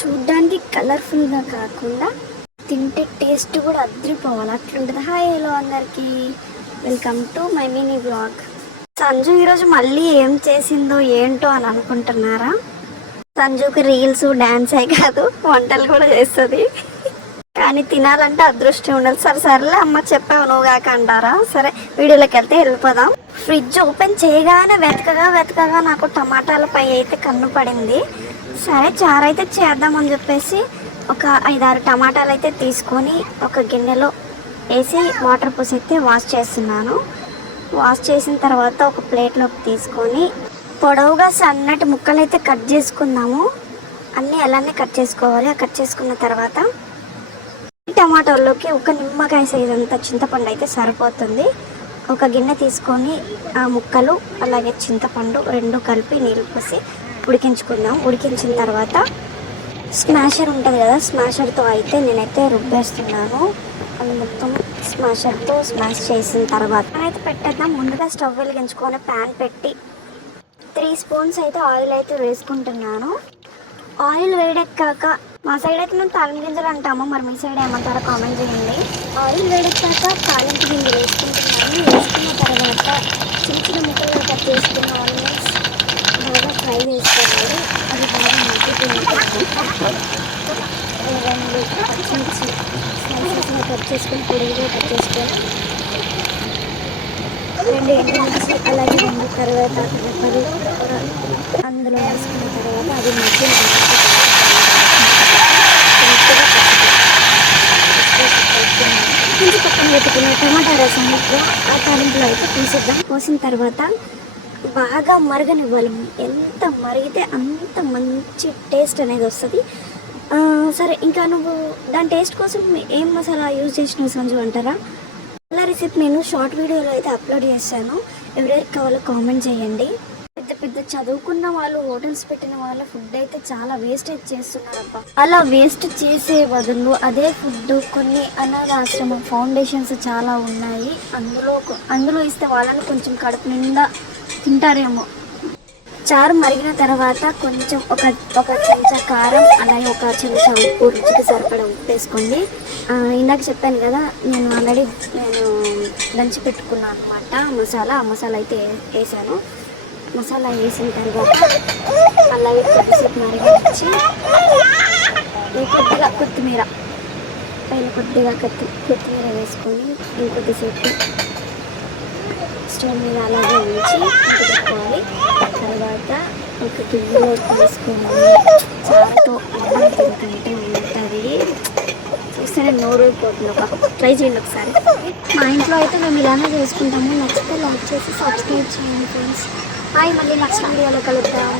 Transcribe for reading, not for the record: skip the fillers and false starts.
చూడ్డానికి కలర్ఫుల్గా కాకుండా తింటే టేస్ట్ కూడా అద్రిపోవాలి అట్లుంటుంది. హాయ్ హలో అందరికీ, welcome to my mini blog. Sanju ఈరోజు మళ్ళీ ఏం చేసిందో ఏంటో అని అనుకుంటున్నారా? సంజుకి రీల్స్ డ్యాన్సే కాదు వంటలు కూడా చేస్తుంది. కానీ తినాలంటే అదృష్టం ఉండాలి. సరేలే అమ్మ చెప్పావు నువ్వు కాక అంటారా? సరే వీడియోలోకి వెళ్తే వెళ్ళిపోదాం. ఫ్రిడ్జ్ ఓపెన్ చేయగానే వెతకగా నాకు టమాటాల పై అయితే కన్ను పడింది. సరే చారు అయితే చేద్దామని చెప్పేసి ఒక 5-6 టమాటాలు అయితే తీసుకొని ఒక గిన్నెలో వేసి వాటర్ పోసి అయితే వాష్ చేస్తున్నాను. వాష్ చేసిన తర్వాత ఒక ప్లేట్లోకి తీసుకొని పొడవుగా సన్నటి ముక్కలు అయితే కట్ చేసుకుందాము. అన్నీ అలానే కట్ చేసుకోవాలి. కట్ చేసుకున్న తర్వాత టమాటోల్లోకి ఒక నిమ్మకాయ సైజ్ అంత చింతపండు అయితే సరిపోతుంది. ఒక గిన్నె తీసుకొని ఆ ముక్కలు అలాగే చింతపండు రెండు కలిపి నీళ్ళు పోసి ఉడికించుకుందాం. ఉడికించిన తర్వాత స్మాషర్ ఉంటుంది కదా, స్మాషర్తో అయితే నేనైతే రుబ్బేస్తున్నాను. అది మొత్తం స్మాషర్తో స్మాష్ చేసిన తర్వాత అయితే పెట్టేద్దాం. ముందుగా స్టవ్ వెలిగించుకొని ప్యాన్ పెట్టి 3 స్పూన్స్ అయితే ఆయిల్ అయితే వేసుకుంటున్నాను. ఆయిల్ వేడెక్కాక, మా సైడ్ అయితే మేము తాలింపు గింజలు అంటాము, మరి మీ సైడ్ ఏమంటారో కామెంట్ చేయండి. ఆయిల్ వేడెక్కాక తాలింపు గింజలు వేసుకుంటున్నాను. వేసుకున్న తర్వాత చిన్న చిన్న ముక్కలుగా కట్ చేసుకున్న ఆనియన్స్ బాగా ఫ్రై చేసుకోవాలి. అది బాగా మగ్గిపోయింది. 2 పచ్చిమిర్చి స్లైసెస్గా కట్ చేసుకొని పొడిగా కట్ చేసుకొని 2 ఎండుమిర్చి అలాగే 2 కరివేపాకు రెబ్బలు అందులో వేసుకున్న తర్వాత అది మగ్గిన కొంచెం పక్కన పెట్టుకున్న టమాటా రసం ఆ తాలింపులో అయితే పోసిన తర్వాత బాగా మరగనివ్వాలి. ఎంత మరిగితే అంత మంచి టేస్ట్ అనేది వస్తుంది. సరే ఇంకా నువ్వు దాని టేస్ట్ కోసం ఏం మసాలా యూజ్ చేసినావు సంజు అంటారా? అలా రెసిపీ నేను షార్ట్ వీడియోలో అయితే అప్లోడ్ చేశాను. ఎవరెవరికి కావాలో కామెంట్ చేయండి. పెద్ద చదువుకున్న వాళ్ళు, హోటల్స్ పెట్టిన వాళ్ళ ఫుడ్ అయితే చాలా వేస్టేజ్ చేస్తున్నారబ్బా. అలా వేస్ట్ చేసే బదులు అదే ఫుడ్ కొన్ని అనాథాశ్రమం ఫౌండేషన్స్ చాలా ఉన్నాయి, అందులో ఇస్తే వాళ్ళని కొంచెం కడుపు నిండా తింటారేమో. చారు మరిగిన తర్వాత కొంచెం ఒక చెంచా కారం అలాగే ఒక చెంచా ఉప్పు, రుచికి సరిపడా ఉప్పు వేసుకోండి. ఇందాక చెప్పాను కదా, నేను ఆల్రెడీ దంచి పెట్టుకున్నాను అనమాట ఆ మసాలా అయితే వేసాను. మసాలా వేసిన తర్వాత అలాగే కొద్దిసేపు మరిగించి కొద్దిగా కొత్తిమీర పైన కొత్తిమీర వేసుకొని ఇంకొద్దిసేపు స్టవ్ మీద అలాగే ఉంచి పెట్టుకోవాలి. తర్వాత ఒక గిన్నెలో తీసుకొని చారుతో అన్నం తింటుంటే ఉంటుంది. చూస్తేనే నోరు అయిపోతుంది. ట్రై చేయండి ఒకసారి. మా ఇంట్లో అయితే మేము ఇలానే చేసుకుంటాము. నచ్చితే లైక్ చేసి సబ్స్క్రైబ్ చేయండి ఫ్రెండ్స్. మళ్ళీ నెక్స్ట్ వీడియోలో కలుద్దాం.